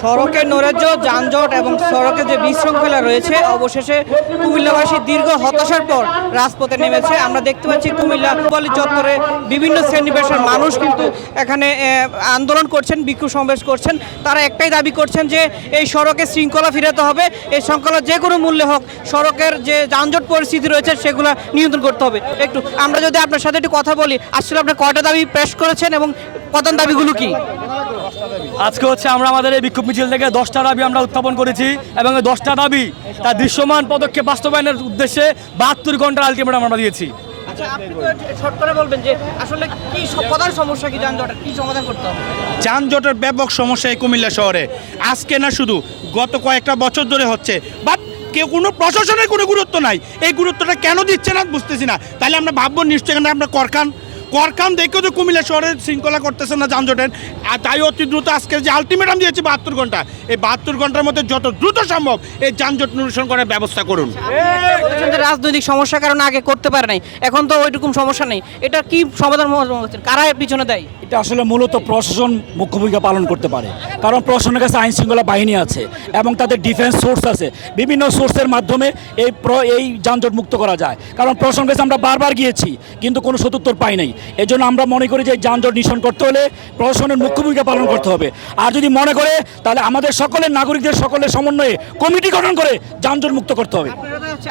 সড়কের নৈরাজ্য যানজট এবং সড়কে যে বিশৃঙ্খলা রয়েছে, অবশেষে কুমিল্লাবাসী দীর্ঘ হতাশার পর রাজপথে নেমেছে। আমরা দেখতে পাচ্ছি কুমিল্লা পল্লী চত্বরে বিভিন্ন শ্রেণি পেশার মানুষ কিন্তু এখানে আন্দোলন করছেন, বিক্ষোভ সমাবেশ করছেন। তারা একটাই দাবি করছেন যে এই সড়কে শৃঙ্খলা ফিরাতে হবে, এই শৃঙ্খলা যে কোনো মূল্যে হোক, সড়কের যে যানজট পরিস্থিতি রয়েছে সেগুলো নিয়ন্ত্রণ করতে হবে। একটু, আমরা যদি আপনার সাথে একটু কথা বলি, আসলে আপনি কয়টা দাবি পেশ করেছেন এবং প্রধান দাবিগুলো কি? আজকে হচ্ছে আমরা আমাদের এই বিক্ষোভ মিছিল থেকে দশটা দাবি আমরা উত্থাপন করেছি এবং এই দশটা দাবি তার দৃশ্যমান পদক্ষেপ বাস্তবায়নের উদ্দেশ্যে বাহাত্তর ঘণ্টার আলটিমেটাম আমরা দিয়েছি। আচ্ছা আপনি তো শর্ট করে বলবেন যে আসলে কি স- প্রধান সমস্যা কি যানজটের? কি সমাধান করতে হবে? যানজটের ব্যাপক সমস্যা এই কুমিল্লা শহরে। আজকে না শুধু গত কয়েকটা বছর ধরে হচ্ছে বাট কেউ কোনো প্রশাসনের কোনো গুরুত্ব নাই। এই গুরুত্বটা কেন দিচ্ছে না বুঝতেছি না। তাহলে আমরা ভাববো নিশ্চয়ই আমরা করখান করখান দেখেও তো কুমিল্লা শহরে শৃঙ্খলা করতেছে না যানজটের। আর তাই অতি দ্রুত আজকে যে আলটিমেটাম দিয়েছে বাহাত্তর ঘণ্টা এই বাহাত্তর ঘণ্টার মধ্যে যত দ্রুত সম্ভব এই যানজট নিরসন করার ব্যবস্থা করুন। রাজনৈতিক সমস্যার কারণে আগে করতে পারে নাই এখন তো ওইরকম সমস্যা নেই। এটা কি সমাধান কারা এর পিছনে দেয়? এটা আসলে মূলত প্রশাসন মুখ্য ভূমিকা পালন করতে পারে। কারণ প্রশাসনের কাছে আইন শৃঙ্খলা বাহিনী আছে এবং তাদের ডিফেন্স সোর্স আছে। বিভিন্ন সোর্সের মাধ্যমে এই প্র- এই যানজট মুক্ত করা যায়। কারণ প্রশাসনের কাছে আমরা বারবার গিয়েছি কিন্তু কোনো সদুত্তর পাই নাই। এই জন্য আমরা মনে করি যে যানজট নিশন করতে হলে প্রশাসনের মুখ্য ভূমিকা পালন করতে হবে। আর যদি মনে করে তাহলে আমাদের সকলের নাগরিকদের সকলের সমন্বয়ে কমিটি গঠন করে যানজট মুক্ত করতে হবে।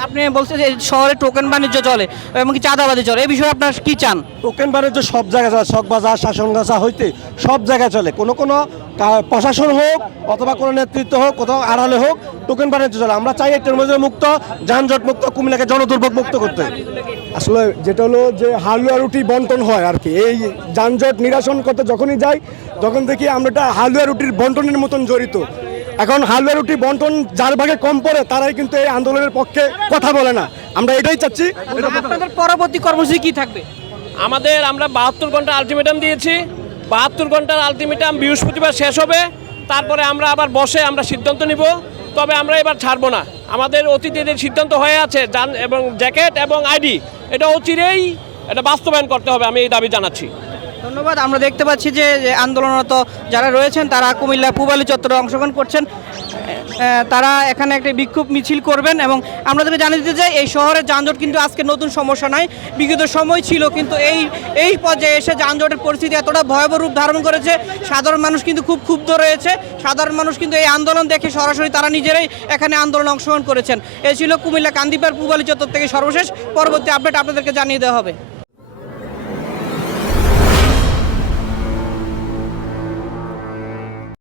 আপনি বলছেন যে শহরে টোকেন বাণিজ্য চলে এমনকি চাঁদাবাদি চলে এই বিষয়ে আপনার কি চান? টোকেন বাণিজ্য সব জায়গায় চলে শখ বাজার শাসন গাছা হইতে সব জায়গায় চলে। কোনো কোনো প্রশাসন হোক অথবা কোনো নেতৃত্ব হোক কোথাও আড়ালে হোক টোকেন বাণিজ্য চলে। আমরা চাই মধ্যে মুক্ত যানজট মুক্ত কুমিল্লাকে জনদুর্ভোগ মুক্ত করতে। আসলে যেটা হলো যে হালুয়া রুটি বন্টন হয় আর কি। এই যানজট নিরাসন করতে যখনই যাই তখন দেখি আমরা এটা হালুয়া রুটির বন্টনের মতন জড়িত। এখন হালুয়া রুটি বন্টন যার ভাগে কম পড়ে তারাই কিন্তু এই আন্দোলনের পক্ষে কথা বলে না। আমরা এটাই চাচ্ছি। আপনাদের পরবর্তী কর্মসূচি কি থাকবে? আমাদের আমরা বাহাত্তর ঘণ্টা আলটিমেটাম দিয়েছি। বাহাত্তর ঘণ্টার আলটিমেটাম বৃহস্পতিবার শেষ হবে। তারপরে আমরা আবার বসে আমরা সিদ্ধান্ত নিব। তবে আমরা এবার ছাড়বো না। আমাদের অতিথিদের সিদ্ধান্ত হয়ে আছে এবং জ্যাকেট এবং আইডি। এটা অচিরেই এটা বাস্তবায়ন করতে হবে, আমি এই দাবি জানাচ্ছি। ধন্যবাদ। আমরা দেখতে পাচ্ছি যে আন্দোলনরত যারা রয়েছেন, তারা কুমিল্লা পুবালি চত্বরে অংশগ্রহণ করছেন। তারা এখানে একটা বিক্ষোভ মিছিল করবেন এবং আমাদেরকে জানিয়ে দিতে চাই, এই শহরের যানজট কিন্তু আজকে নতুন সমস্যা নয়। বিগত সময় ছিল, কিন্তু এই এই পর্যায়ে এসে যানজটের পরিস্থিতি এতটা ভয়াবহ রূপ ধারণ করেছে, সাধারণ মানুষ কিন্তু খুব ক্ষুব্ধ রয়েছে। সাধারণ মানুষ কিন্তু এই আন্দোলন দেখে সরাসরি তারা নিজেরাই এখানে আন্দোলন অংশগ্রহণ করেছেন। এই ছিল কুমিল্লা কান্দিপার পুবালি চত্বর থেকে সর্বশেষ। পরবর্তী আপডেট আপনাদেরকে জানিয়ে দেওয়া হবে।